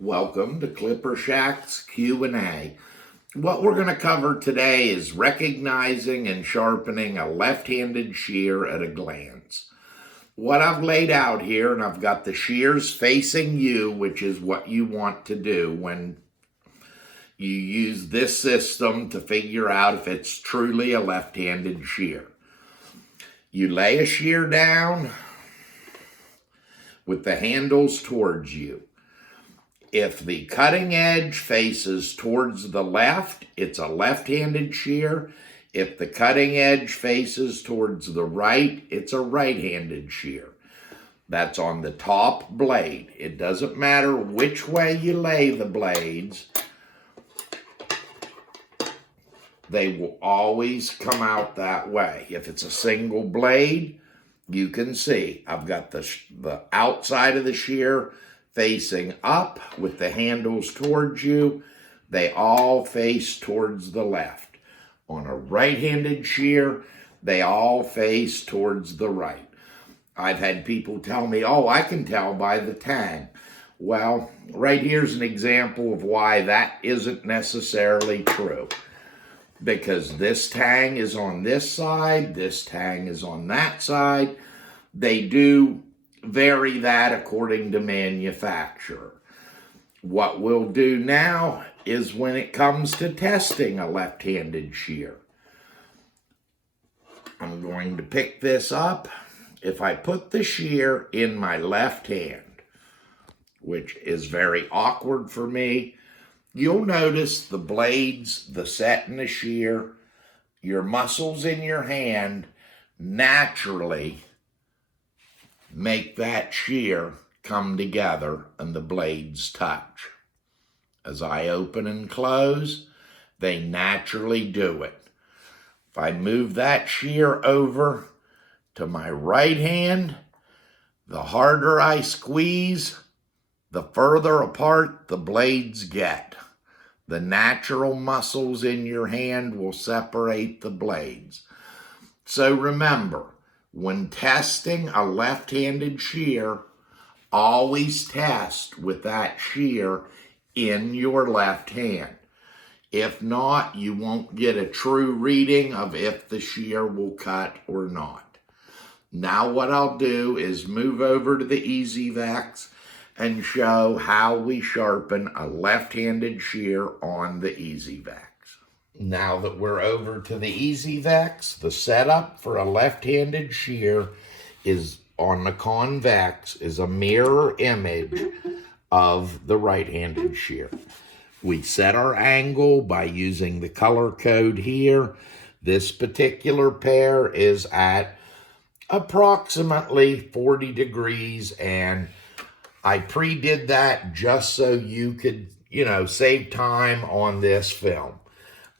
Welcome to Clipper Shack's Q&A. What we're going to cover today is recognizing and sharpening a left-handed shear at a glance. What I've laid out here, and I've got the shears facing you, which is what you want to do when you use this system to figure out if it's truly a left-handed shear. You lay a shear down with the handles towards you. If the cutting edge faces towards the left, it's a left-handed shear. If the cutting edge faces towards the right, it's a right-handed shear. That's on the top blade. It doesn't matter which way you lay the blades. They will always come out that way. If it's a single blade, you can see I've got the outside of the shear facing up with the handles towards you. They all face towards the left. On a right-handed shear, they all face towards the right. I've had people tell me, oh, I can tell by the tang. Well, right here's an example of why that isn't necessarily true. Because this tang is on this side, this tang is on that side. They do vary that according to manufacturer. What we'll do now is when it comes to testing a left-handed shear, I'm going to pick this up. If I put the shear in my left hand, which is very awkward for me, you'll notice the blades, the set and the shear, your muscles in your hand naturally make that shear come together and the blades touch. As I open and close, they naturally do it. If I move that shear over to my right hand, the harder I squeeze, the further apart the blades get. The natural muscles in your hand will separate the blades. So remember, when testing a left-handed shear, always test with that shear in your left hand. If not, you won't get a true reading of if the shear will cut or not. Now what I'll do is move over to the EasyVex and show how we sharpen a left-handed shear on the EasyVex. Now that we're over to the EasyVex, the setup for a left-handed shear is on the convex is a mirror image of the right-handed shear. We set our angle by using the color code here. This particular pair is at approximately 40 degrees, and I pre-did that just so you could, save time on this film.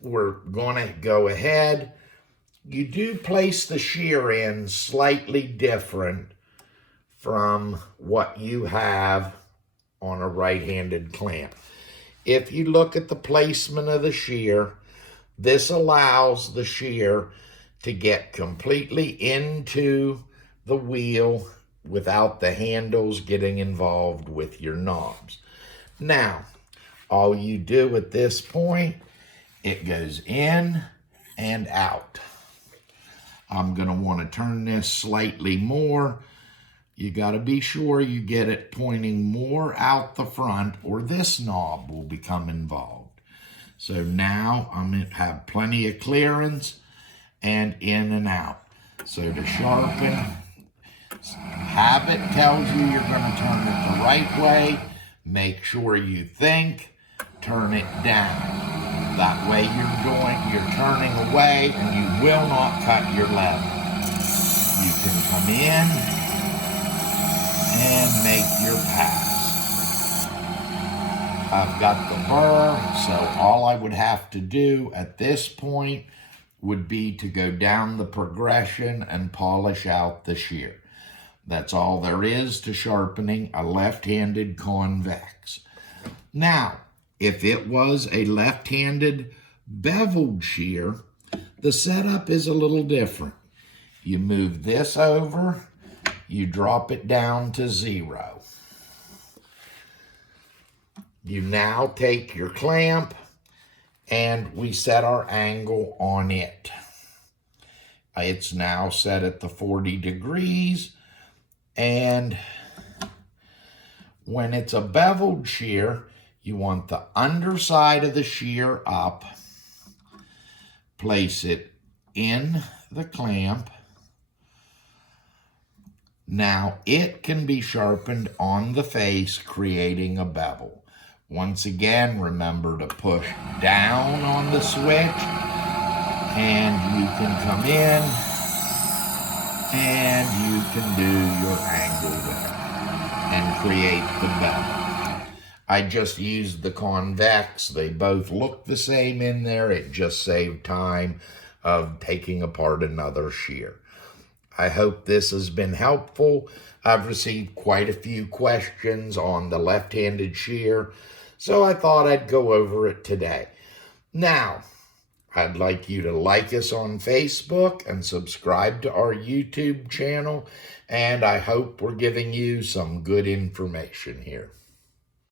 We're going to go ahead. You do place the shear in slightly different from what you have on a right-handed clamp. If you look at the placement of the shear, this allows the shear to get completely into the wheel without the handles getting involved with your knobs. Now, all you do at this point, it goes in and out. I'm going to want to turn this slightly more. You got to be sure you get it pointing more out the front or this knob will become involved. So now I'm going to have plenty of clearance and in and out. So to sharpen, habit tells you you're going to turn it the right way. Make sure you think, turn it down. That way you're turning away and you will not cut your level. You can come in and make your pass. I've got the burr, so all I would have to do at this point would be to go down the progression and polish out the shear. That's all there is to sharpening a left-handed convex. Now, if it was a left-handed beveled shear, the setup is a little different. You move this over, you drop it down to 0. You now take your clamp and we set our angle on it. It's now set at the 40 degrees, and when it's a beveled shear, you want the underside of the shear up, place it in the clamp. Now it can be sharpened on the face, creating a bevel. Once again, remember to push down on the switch, and you can come in and you can do your angle there and create the bevel. I just used the convex. They both look the same in there. It just saved time of taking apart another shear. I hope this has been helpful. I've received quite a few questions on the left-handed shear, so I thought I'd go over it today. Now, I'd like you to like us on Facebook and subscribe to our YouTube channel, and I hope we're giving you some good information here.